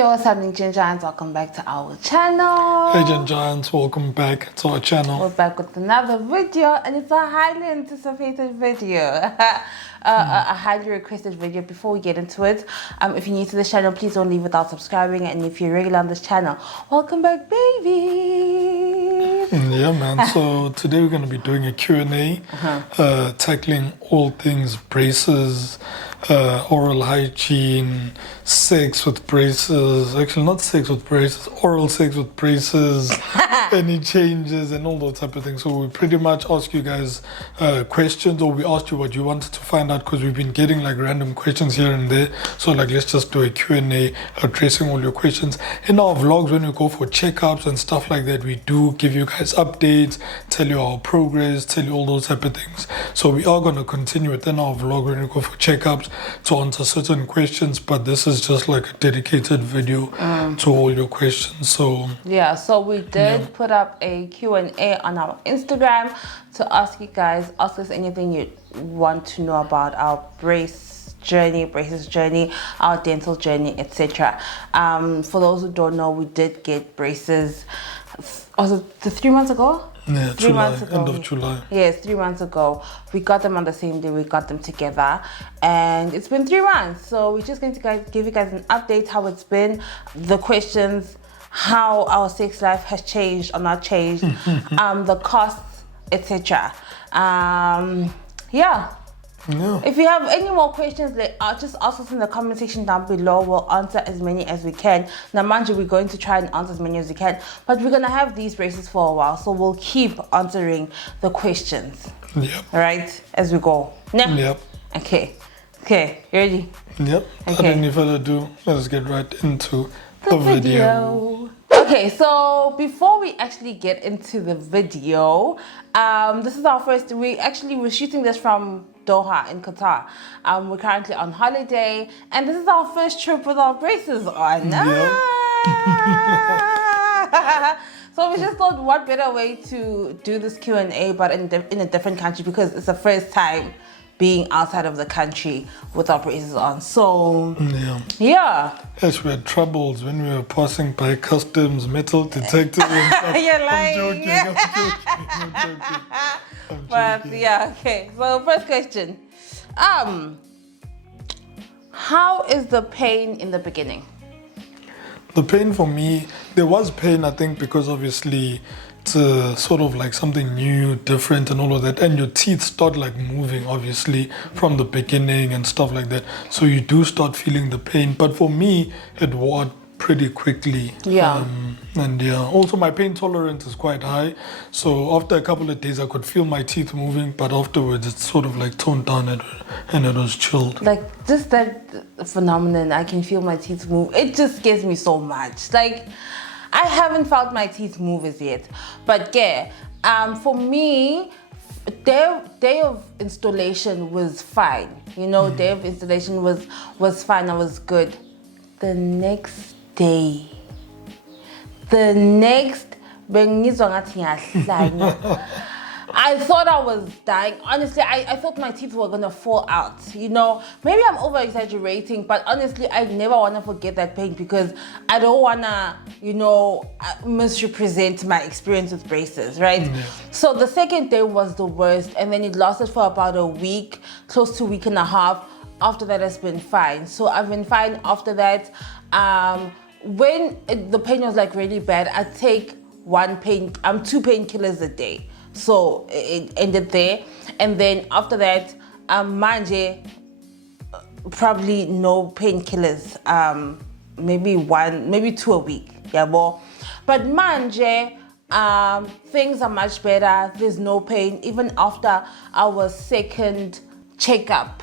Yo, what's happening, Giants? Welcome back to our channel. Hey Giants, welcome back to our channel. We're back with another video, and it's a highly anticipated video. A highly requested video. Before we get into it, if you're new to this channel, please don't leave without subscribing, and if you're regular on this channel, welcome back, baby. Yeah, man. So today we're going to be doing a Q&A, tackling all things braces, oral hygiene, sex with braces. Actually, not sex with braces, oral sex with braces, any changes and all those type of things. So we pretty much ask you guys questions, or we asked you what you wanted to find out, because we've been getting like random questions here and there. So like, let's just do a Q&A addressing all your questions. In our vlogs, when we go for checkups and stuff like that, we do give you guys updates, tell you our progress, tell you all those type of things. So we are going to continue within our vlog when we go for checkups to answer certain questions, but this is just like a dedicated video to all your questions. So yeah, so we did put up a Q&A on our Instagram to ask you guys, ask us anything you want to know about our braces journey, our dental journey, etc. For those who don't know, we did get braces, was it 3 months ago? yeah, 3 months ago. End of July. Yes, 3 months ago. We got them on the same day. We got them together, and it's been 3 months. So we're just going to give you guys an update how it's been, the questions, how our sex life has changed or not changed, the costs, etc. Yeah. If you have any more questions, just ask us in the comment section down below. We'll answer as many as we can. Now, mind you, we're going to try and answer as many as we can, but we're going to have these braces for a while, so we'll keep answering the questions. Yep. All right, as we go. Yeah? Yep. Okay, you ready? Yep. Okay. Without any further ado, let us get right into the video. Okay, so before we actually get into the video, this is our first. We're shooting this from Doha in Qatar. We're currently on holiday, and this is our first trip with our braces on. Yep. So we just thought, what better way to do this Q&A but in a different country, because it's the first time being outside of the country with our braces on. So yeah. Yes, we had troubles when we were passing by customs, metal detectors and stuff. You're lying. I'm joking. But yeah, okay. So first question. How is the pain in the beginning? The pain for me, there was pain, I think, because obviously it's sort of like something new, different and all of that, and your teeth start like moving obviously from the beginning and stuff like that, so you do start feeling the pain. But for me, it wore pretty quickly. And also my pain tolerance is quite high, so after a couple of days I could feel my teeth moving, but afterwards it's sort of like toned down and it was chilled. Like just that phenomenon, I can feel my teeth move, it just scares me so much. Like, I haven't felt my teeth move as yet, but yeah, for me, day of installation was fine. You know, day of installation was fine. I was good. The next day, I thought I was dying. Honestly, I thought my teeth were gonna fall out. You know, maybe I'm over exaggerating, but honestly, I never wanna forget that pain, because I don't wanna, you know, misrepresent my experience with braces, right? So the second day was the worst, and then it lasted for about a week, close to a week and a half. After that, it's been fine. So I've been fine after that. When the pain was like really bad, I take 2 painkillers a day. So it ended there, and then after that, manje, probably no painkillers. Maybe 2 a week. Yeah, well, but manje, things are much better. There's no pain. Even after our second checkup,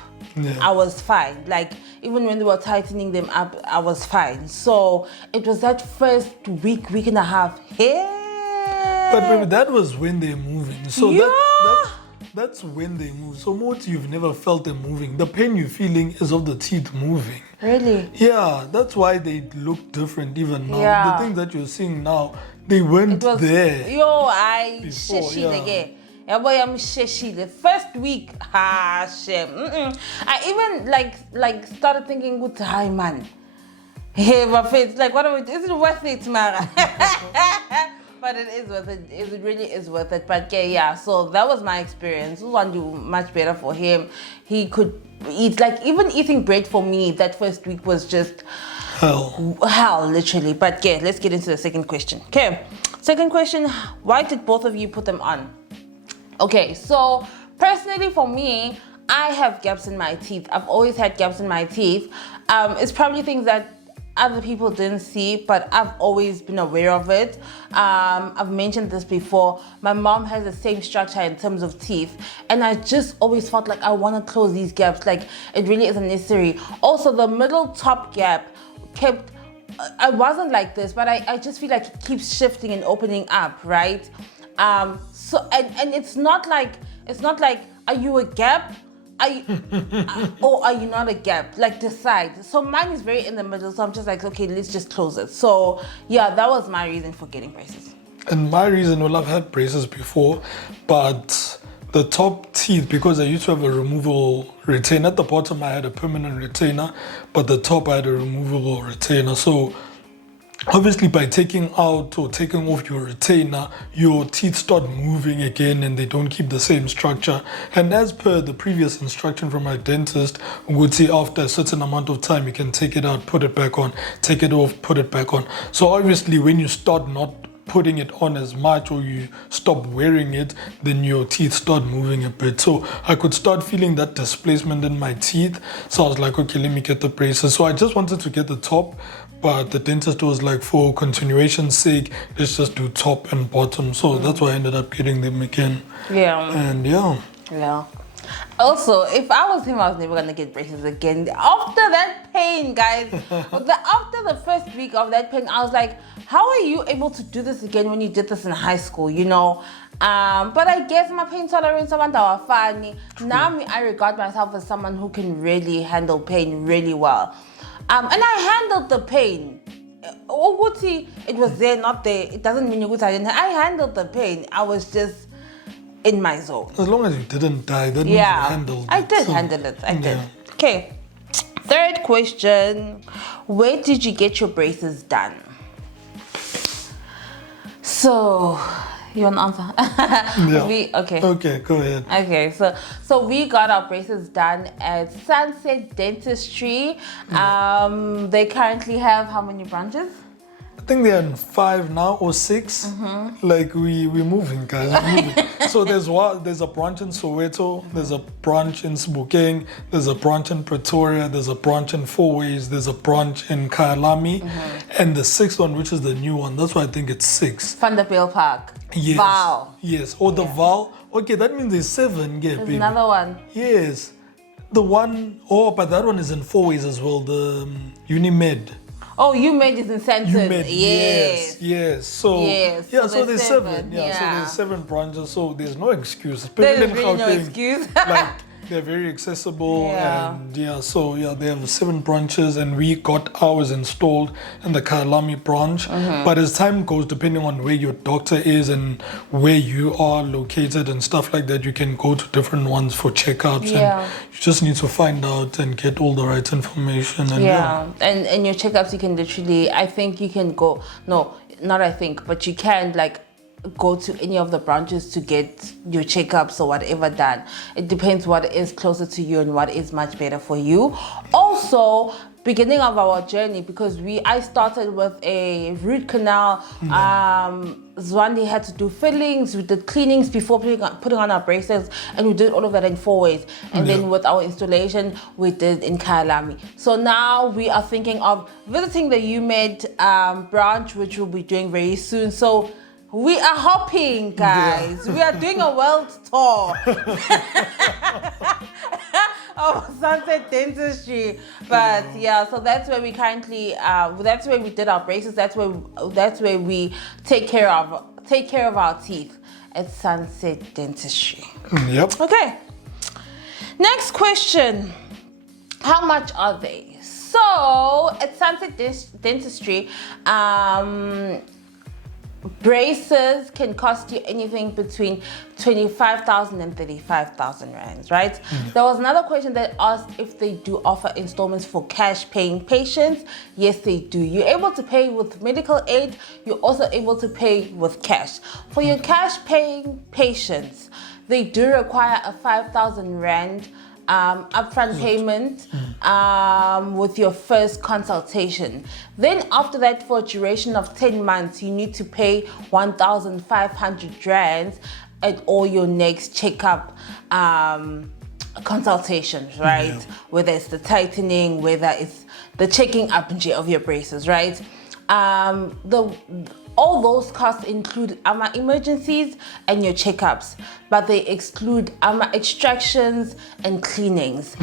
I was fine. Like, even when they were tightening them up, I was fine. So it was that first week and a half. But baby, that was when they're moving. So that's when they move. So most you've never felt them moving. The pain you're feeling is of the teeth moving. Really? Yeah, that's why they look different even now. Yeah. The things that you're seeing now, they weren't there. Again. The first week, shame. I even like started thinking, good time, man. Hey, but it's like, is it worth it, Mara? But it is worth it. It really is worth it. But yeah. So that was my experience. It was much better for him. He could eat, like, even eating bread for me that first week was just hell, literally. But yeah, let's get into the second question. Okay, second question: why did both of you put them on? Okay, so personally for me, I have gaps in my teeth. I've always had gaps in my teeth. It's probably things that other people didn't see, but I've always been aware of it. I've mentioned this before. My mom has the same structure in terms of teeth, and I just always felt like I want to close these gaps. Like, it really isn't necessary. Also, the middle top gap I wasn't like this, but I just feel like it keeps shifting and opening up, right? So and it's not like, are you a gap? Or are you not a gap? Like, decide. So mine is very in the middle, so I'm just like, okay, let's just close it. So yeah, that was my reason for getting braces. And my reason, well, I've had braces before, but the top teeth, because I used to have a removable retainer. At the bottom I had a permanent retainer, but the top I had a removable retainer. So obviously, by taking out or taking off your retainer, your teeth start moving again and they don't keep the same structure. And as per the previous instruction from my dentist, we would say after a certain amount of time, you can take it out, put it back on, take it off, put it back on. So obviously, when you start not putting it on as much, or you stop wearing it, then your teeth start moving a bit. So I could start feeling that displacement in my teeth. So I was like, okay, let me get the braces. So I just wanted to get the top, but the dentist was like, for continuation's sake, let's just do top and bottom. So that's why I ended up getting them again. Yeah. And yeah. Also, if I was him, I was never gonna get braces again. After that pain, guys, after the first week of that pain, I was like, how are you able to do this again when you did this in high school, you know? But I guess my pain tolerance, now I regard myself as someone who can really handle pain really well. And I handled the pain. It was there, not there. It doesn't mean I didn't. I handled the pain. I was just in my zone. As long as you didn't die, that means you handled it. I did handle it. I did. Okay. Third question. Where did you get your braces done? So, you want to answer? Yeah. Okay, go ahead. Okay, so we got our braces done at Sunset Dentistry. They currently have how many branches? I think they're in 5 now or 6. Like we're moving, guys. We're moving. So there's a branch in Soweto, there's a branch in Sebokeng, there's a branch in Pretoria, there's a branch in Fourways, there's a branch in Kyalami, and the 6th one, which is the new one. That's why I think it's 6. Vanderbilt Park. Yes. Val. Yes. Or the Val. Okay, that means there's 7. Yeah, there's another one. Yes. The one, but that one is in Fourways as well. The Unimed. Oh, UMed is in Santon. Yes. So so there's 7. So there's 7 branches. So there's no excuse. There's really no excuse. Like, they're very accessible, and they have 7 branches, and we got ours installed in the Kyalami branch. But as time goes, depending on where your doctor is and where you are located and stuff like that, you can go to different ones for checkups, and you just need to find out and get all the right information. And and your checkups, you can literally, I think you can go, no, not I think, but you can go to any of the branches to get your checkups or whatever done. It depends what is closer to you and what is much better for you. Also, beginning of our journey, because I started with a root canal. Mzwandile had to do fillings, we did cleanings before putting on our braces, and we did all of that in Fourways. And then with our installation, we did in Kyalami. So now we are thinking of visiting the UMed branch, which we'll be doing very soon. So we are hopping, guys. We are doing a world tour of Sunset Dentistry. But so that's where we currently that's where we did our braces. That's where we take care of our teeth at Sunset Dentistry. Yep. Okay. Next question. How much are they? So at Sunset Dentistry, braces can cost you anything between 25,000 and 35,000 rands, right? There was another question that asked if they do offer installments for cash paying patients. Yes, they do. You're able to pay with medical aid. You're also able to pay with cash. For your cash paying patients, they do require a 5,000 rand upfront payment with your first consultation. Then after that, for a duration of 10 months, you need to pay 1,500 rands at all your next checkup consultations, right? Whether it's the tightening, whether it's the checking up of your braces, right? All those costs include emergencies and your checkups, but they exclude extractions and cleanings.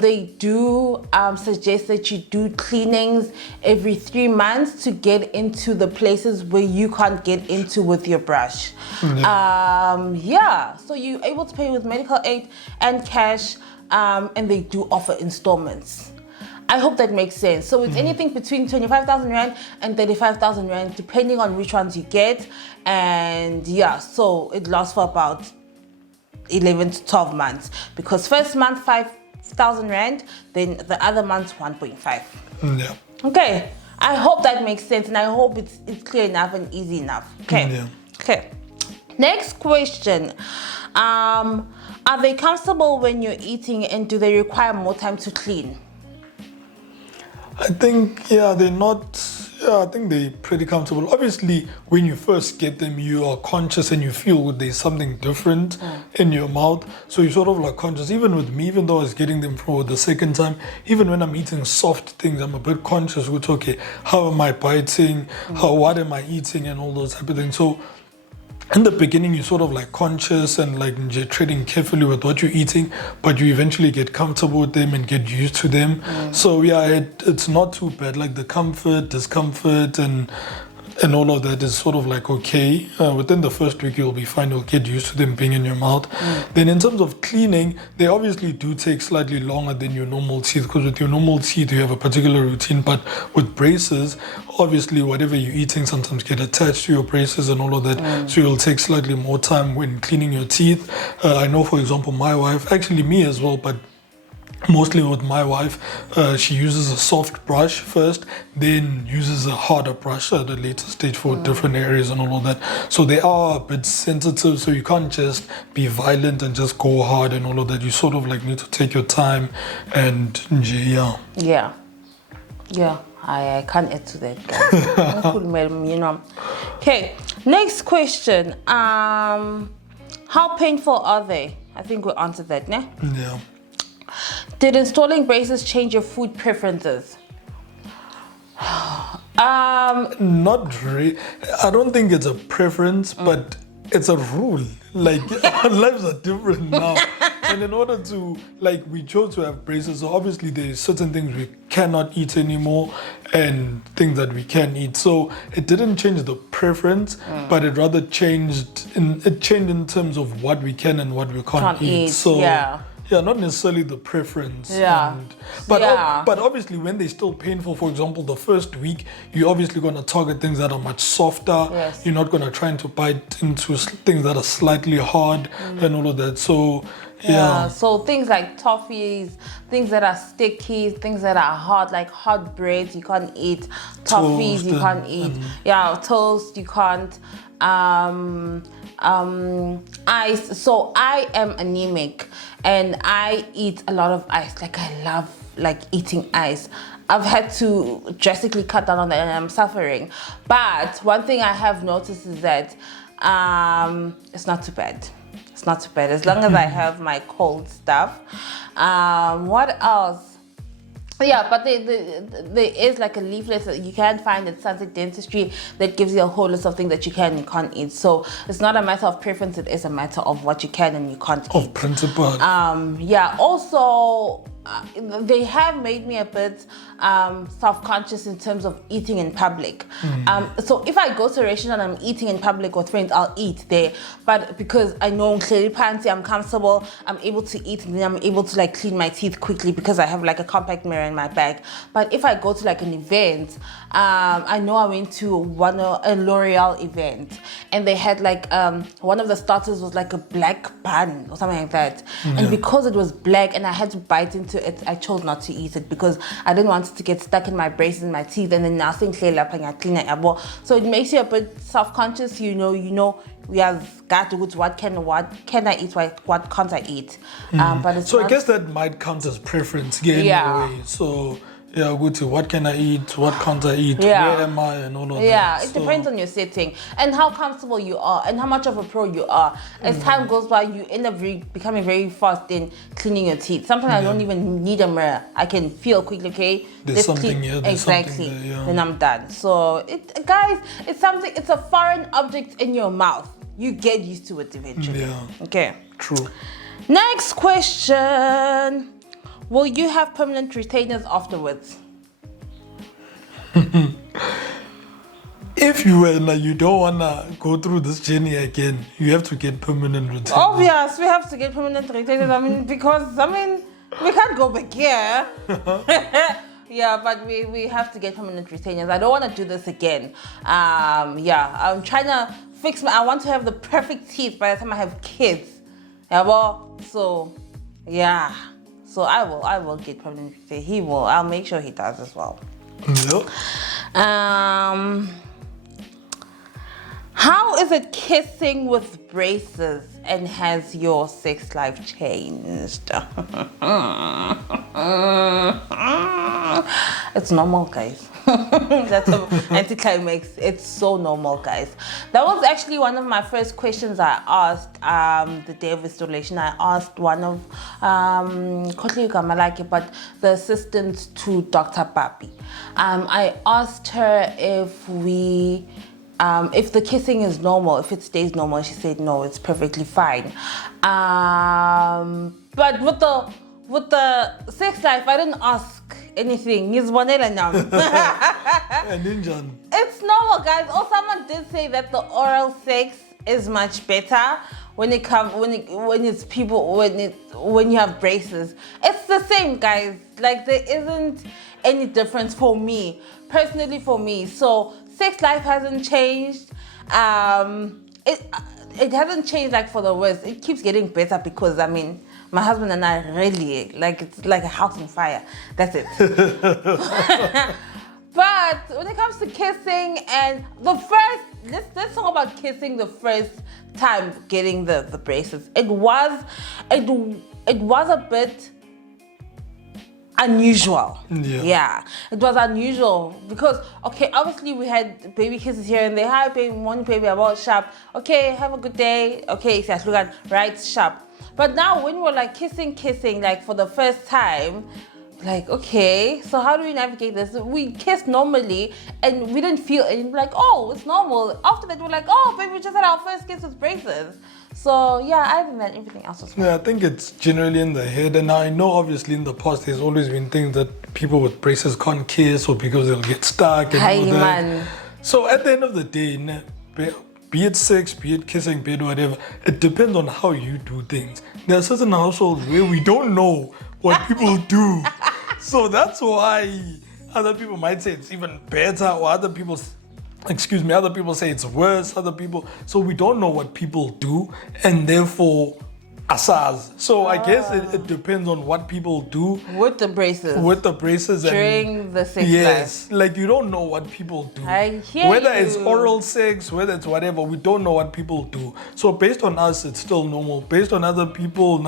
They do suggest that you do cleanings every 3 months to get into the places where you can't get into with your brush. So you're able to pay with medical aid and cash, and they do offer installments. I hope that makes sense. So it's anything between 25,000 rand and 35,000 rand, depending on which ones you get. And so it lasts for about 11 to 12 months. Because first month, 5,000 rand, then the other month, 1.5. Okay, I hope that makes sense, and I hope it's clear enough and easy enough. Okay. Next question. Are they comfortable when you're eating, and do they require more time to clean? I think, they're not, I think they're pretty comfortable. Obviously, when you first get them, you are conscious and you feel there's something different in your mouth. So you're sort of like conscious. Even with me, even though I was getting them for the second time, even when I'm eating soft things, I'm a bit conscious with, okay, how am I biting? What am I eating? And all those type of things. So in the beginning, you're sort of like conscious and like you're treading carefully with what you're eating, but you eventually get comfortable with them and get used to them. So it's not too bad. Like the comfort, discomfort, and all of that is sort of like okay. Within the first week, you'll be fine. You'll get used to them being in your mouth. Then in terms of cleaning, they obviously do take slightly longer than your normal teeth, because with your normal teeth, you have a particular routine. But with braces, obviously, whatever you're eating sometimes get attached to your braces and all of that. So you'll take slightly more time when cleaning your teeth. I know, for example, my wife, actually me as well, but mostly with my wife, she uses a soft brush first, then uses a harder brush at a later stage for different areas and all of that. So they are a bit sensitive, so you can't just be violent and just go hard and all of that. You sort of like need to take your time and I can't add to that, guys. Okay, next question. How painful are they? I think we answered that, ne? Did installing braces change your food preferences? Not really. I don't think it's a preference, but it's a rule. Like, our lives are different now. And in order to, like, we chose to have braces, so obviously there's certain things we cannot eat anymore and things that we can eat. So it didn't change the preference, but it rather changed in terms of what we can and what we can't eat. So not necessarily the preference. But obviously when they're still painful, for example, the first week, you're obviously going to target things that are much softer. You're not going to try to bite into things that are slightly hard and all of that. So so things like toffees, things that are sticky, things that are hard, like hot breads you can't eat, toffees you can't eat, toast you can't, ice. So I am anemic and I eat a lot of ice. Like I love eating ice. I've had to drastically cut down on that and I'm suffering. But one thing I have noticed is that it's not too bad. It's not too bad as long as I have my cold stuff. What else? But there is like a leaflet that you can find at Sunset Dentistry that gives you a whole list of things that you can and can't eat. So it's not a matter of preference, it is a matter of what you can and you can't eat. Of principle. Also, they have made me a bit self-conscious in terms of eating in public. So if I go to a restaurant and I'm eating in public with friends, I'll eat there. But because I know I'm comfortable, I'm able to eat, and then I'm able to like clean my teeth quickly because I have like a compact mirror in my bag. But if I go to like an event, I know I went to a L'Oreal event, and they had like one of the starters was like a black bun or something like that. And because it was black and I had to bite into it, I chose not to eat it because I didn't want it to get stuck in my braces and my teeth, and then nothing clear up and I clean it up. So it makes you a bit self-conscious. You know we have got to go to what can I eat, what can't I eat. But it's so I guess that might count as preference in a way. So yeah, go to what can I eat, what can't I eat, where am I, and all of that. Yeah, it depends on your setting and how comfortable you are and how much of a pro you are. As time goes by, you end up becoming very fast in cleaning your teeth. Sometimes I don't even need a mirror. I can feel quickly, okay? There's something here, there's exactly. something there, Then I'm done. So, guys, it's a foreign object in your mouth. You get used to it eventually. Yeah. Okay. True. Next question. Will you have permanent retainers afterwards? If you don't wanna go through this journey again, you have to get permanent retainers. Obvious, we have to get permanent retainers. Because we can't go back here. Yeah, but we have to get permanent retainers. I don't want to do this again. I'm trying to fix I want to have the perfect teeth by the time I have kids. So I will get permanent retainers. He will. I'll make sure he does as well. Yep. How is it kissing with braces, and has your sex life changed? It's normal, guys. That's an anticlimax. It's so normal, guys. That was actually one of my first questions I asked the day of installation. I asked one of but the assistant to Dr. Papi. I asked her if the kissing is normal, if it stays normal. She said no, it's perfectly fine. But with the sex life, I didn't ask anything. Mzwandile now. It's normal, guys. Oh, someone did say that the oral sex is much better when you have braces. It's the same, guys. Like, there isn't any difference personally for me. So sex life hasn't changed. It hasn't changed like for the worse. It keeps getting better because my husband and I really it's like a house on fire. That's it. But when it comes to kissing and let's talk about kissing the first time getting the braces. It was a bit unusual. Yeah, it was unusual because obviously we had baby kisses here and there. Hi baby, morning baby, about sharp. Okay, have a good day. Okay, so look at right sharp. But now when we're like kissing like for the first time, okay, so how do we navigate this? We kissed normally and we didn't feel anything, oh, it's normal. After that, we're like, oh, baby, we just had our first kiss with braces. So yeah, I think that everything else was fine. Yeah, I think it's generally in the head. And I know obviously in the past there's always been things that people with braces can't kiss or because they'll get stuck and all that. Man. So at the end of the day, be it sex, be it kissing, be it whatever, it depends on how you do things. There are certain households where we don't know what people do. So that's why other people might say it's even better, or other people say it's worse, so we don't know what people do, and therefore asas. So I guess it depends on what people do with the braces during the sex life. Like you don't know what people do. Whether it's oral sex, whether it's whatever, we don't know what people do. So based on us, it's still normal. Based on other people,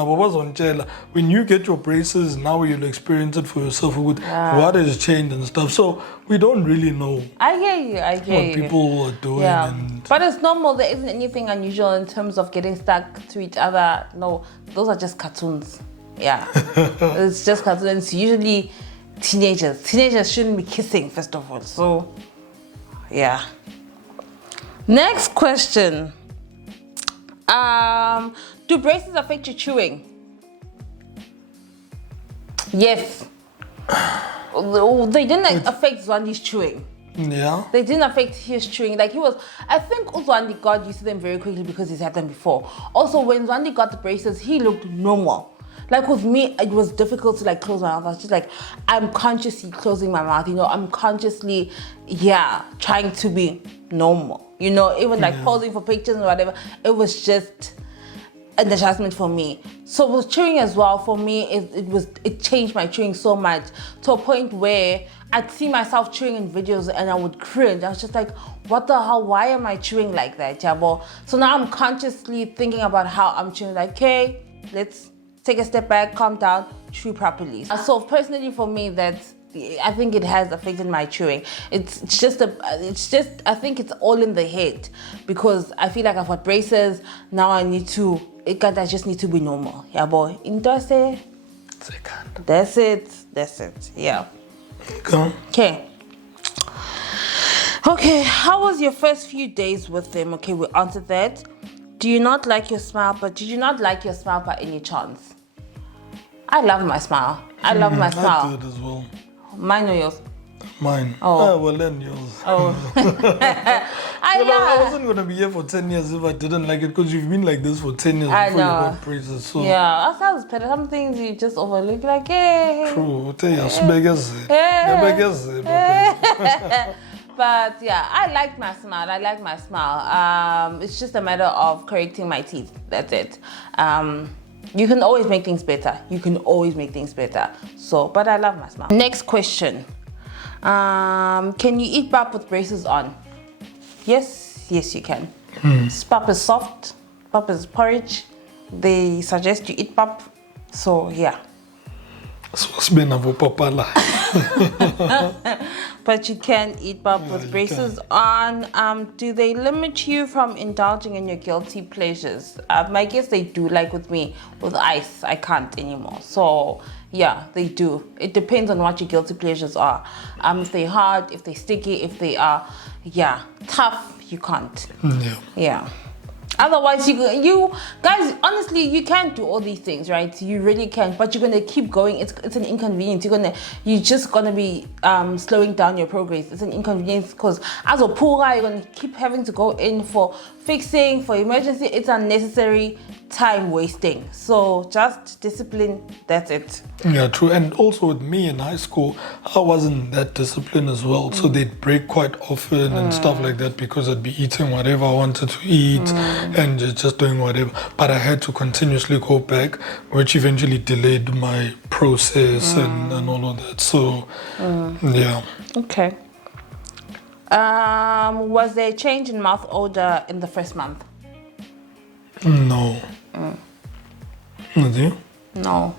when you get your braces, now you'll experience it for yourself. What has changed and stuff. So we don't really know. I hear you. What people are doing. Yeah. But it's normal. There isn't anything unusual in terms of getting stuck to each other. No, those are just cartoons. Yeah. It's just cartoons. It's usually teenagers. Teenagers shouldn't be kissing, first of all. So, yeah. Next question. Do braces affect your chewing? Yes. They didn't affect Zwandi's chewing. Yeah. They didn't affect his chewing. Like I think Zwandi got used to them very quickly because he's had them before. Also, when Zwandi got the braces, he looked normal. Like with me, it was difficult to like close my mouth. I was just like, I'm consciously closing my mouth, I'm consciously, trying to be normal. Even like posing for pictures and whatever. It was just an adjustment for me. So with chewing as well, for me, it changed my chewing so much to a point where I'd see myself chewing in videos and I would cringe. I was just like, what the hell? Why am I chewing like that, Jabo? So now I'm consciously thinking about how I'm chewing. Like, okay, let's take a step back, calm down, chew properly. So personally for me, I think it has affected my chewing. It's just I think it's all in the head, because I feel like I've got braces. Now I just need to be normal. Yeah, boy. That's it. Yeah. Okay, how was your first few days with them? Okay, we answered that. Do you not like your smile? But did you not like your smile by any chance? I love my smile. I love my smile. I do it as well. Mine or yours? Mine. Oh. Well, then yours. Oh. I wasn't going to be here for 10 years if I didn't like it, because you've been like this for 10 years before you got braces. So. Yeah, ourselves, but some things you just overlook, like, hey. True. But yeah, I like my smile. It's just a matter of correcting my teeth. That's it. You can always make things better. So, but I love my smile. Next question. Can you eat pap with braces on? Yes, you can. Pap is soft. Pap is porridge. They suggest you eat pap. So yeah. But you can eat pap with braces on. Do they limit you from indulging in your guilty pleasures? I guess they do. Like with me, with ice, I can't anymore. So yeah, they do. It depends on what your guilty pleasures are. If they're hard, if they're sticky, if they are, tough, you can't. Yeah. Otherwise, you guys, honestly, you can't do all these things, right? You really can, but you're gonna keep going. It's an inconvenience. You're just gonna be slowing down your progress. It's an inconvenience because as a poor guy, you're gonna keep having to go in for fixing, for emergency. It's unnecessary time wasting. So just discipline. That's it. Yeah, true. And also with me in high school, I wasn't that disciplined as well. So they'd break quite often and stuff like that, because I'd be eating whatever I wanted to eat and just doing whatever. But I had to continuously go back, which eventually delayed my process and all of that. So, yeah. Okay. Was there a change in mouth odor in the first month? No. No.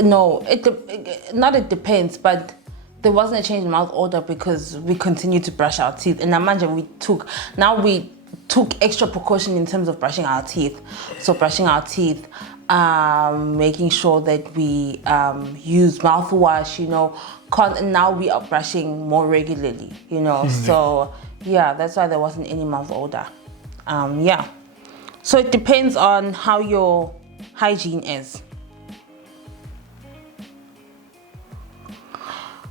No, it depends, but there wasn't a change in mouth odor because we continued to brush our teeth. And we took extra precaution in terms of brushing our teeth. So brushing our teeth, making sure that we use mouthwash, and now we are brushing more regularly, So yeah, that's why there wasn't any mouth odor. Yeah. So it depends on how your hygiene is.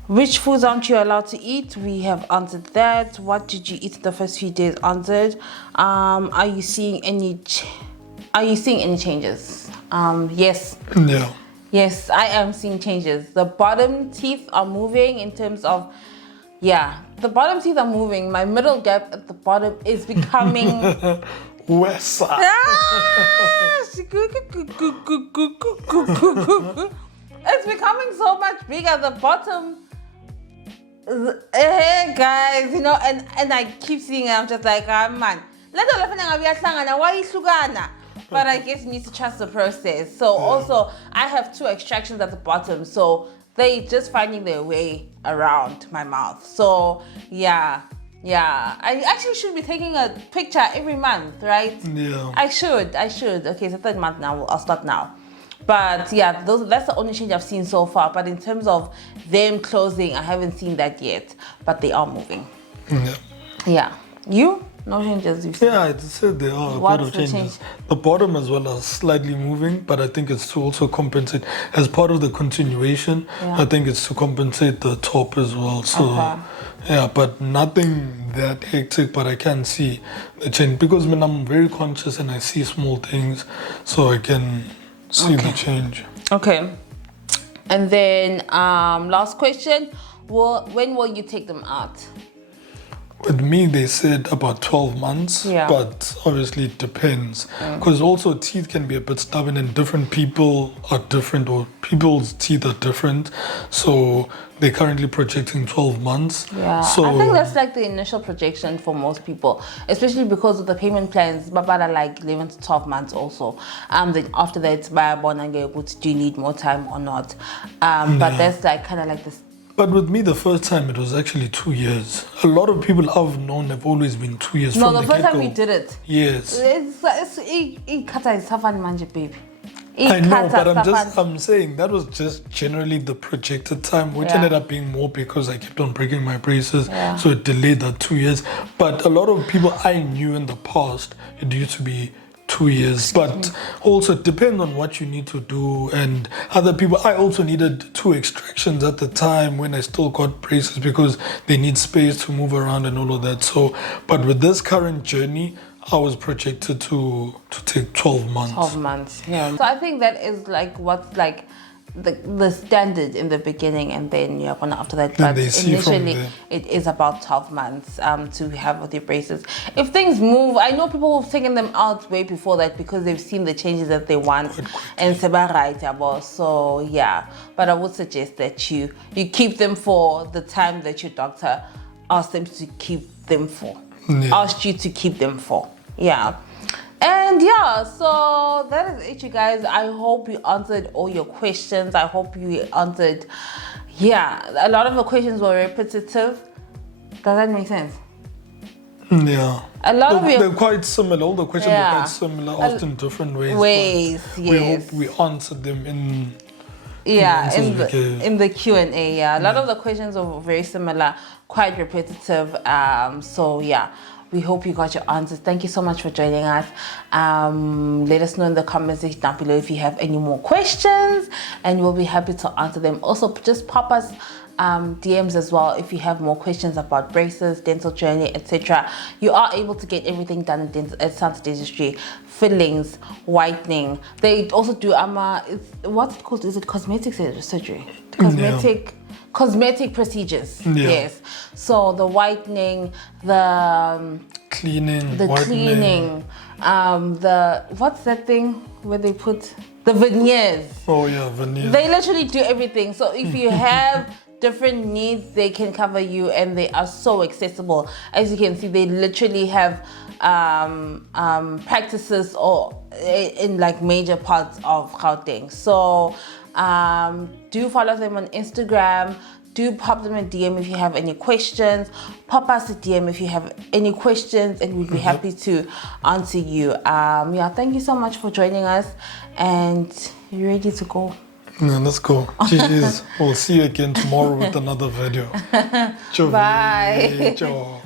Which foods aren't you allowed to eat? We have answered that. What did you eat the first few days? Answered. Are you seeing any changes? Yes. Yeah. Yes, I am seeing changes. The bottom teeth are moving in terms of, the bottom teeth are moving. My middle gap at the bottom is becoming West side. It's becoming so much bigger. The bottom, hey guys, and I keep seeing it. I'm just like, man, but I guess you need to trust the process. So also, I have 2 extractions at the bottom, so they just finding their way around my mouth. So yeah, I actually should be taking a picture every month, right? Yeah. I should. Okay, it's the 3rd month now. I'll start now. But yeah, that's the only change I've seen so far. But in terms of them closing, I haven't seen that yet. But they are moving. Yeah. Yeah. You? No changes, you said. Yeah, I said there are a What's bit of the changes. change? The bottom as well are slightly moving, but I think it's to also compensate as part of the continuation. Yeah. I think it's to compensate the top as well. So Okay. yeah, but nothing that hectic. But I can see the change because when I'm very conscious and I see small things, so I can see the change. Okay. And then last question. When will you take them out? With me, they said about 12 months, Yeah. but obviously it depends. Because also teeth can be a bit stubborn and different people are different, or people's teeth are different. So they're currently projecting 12 months. Yeah, So I think that's like the initial projection for most people, especially because of the payment plans, but are like 11 to 12 months also. Then after that, do you need more time or not? But that's like kind of like this. But with me, the first time it was actually 2 years. A lot of people I've known have always been 2 years No, from the the first time get-go. we did it. Yes. It's kata is safan manje, baby. I know, but I'm saying that was just generally the projected time, which ended up being more because I kept on breaking my braces, so it delayed that 2 years. But a lot of people I knew in the past, it used to be 2 years. But also it depends on what you need to do and other people. I also needed 2 extractions at the time when I still got braces because they need space to move around and all of that. So, but with this current journey, I was projected to take 12 months. 12 months, yeah. So I think that is like what's like the standard in the beginning, and then you're gonna after that. Then But they see from initially, there. it is about 12 months to have with your braces. If things move, I know people have taken them out way before that because they've seen the changes that they want, and so yeah. But I would suggest that you keep them for the time that your doctor asked them to keep them for. Asked you to keep them for. Yeah. And yeah, so that is it, you guys. I hope you answered all your questions. I hope you answered, a lot of the questions were repetitive. Does that make sense? Yeah. A lot of they're quite similar. All the questions are quite similar, asked in different ways. We hope we answered them in in the Q&A. A lot of the questions are very similar, quite repetitive. So yeah, we hope you got your answers. Thank you so much for joining us. Let us know in the comment section down below if you have any more questions, and we'll be happy to answer them. Also, just pop us DMs as well if you have more questions about braces, dental journey, etc. You are able to get everything done at Santa Dentistry. Fillings, whitening. They also do what's it called? Is it cosmetic surgery? Cosmetic procedures. Yes. So the whitening, the cleaning, what's that thing where they put the veneers? Oh yeah, veneers. They literally do everything. So if you have different needs, they can cover you, and they are so accessible. As you can see, they literally have practices in like major parts of Gauteng. So do follow them on Instagram. Do pop them a DM if you have any questions. Pop us a DM if you have any questions, and we'd be happy to answer you. Thank you so much for joining us, and you ready to go? Yeah, let's go. GG's. We'll see you again tomorrow with another video. Bye. Ciao.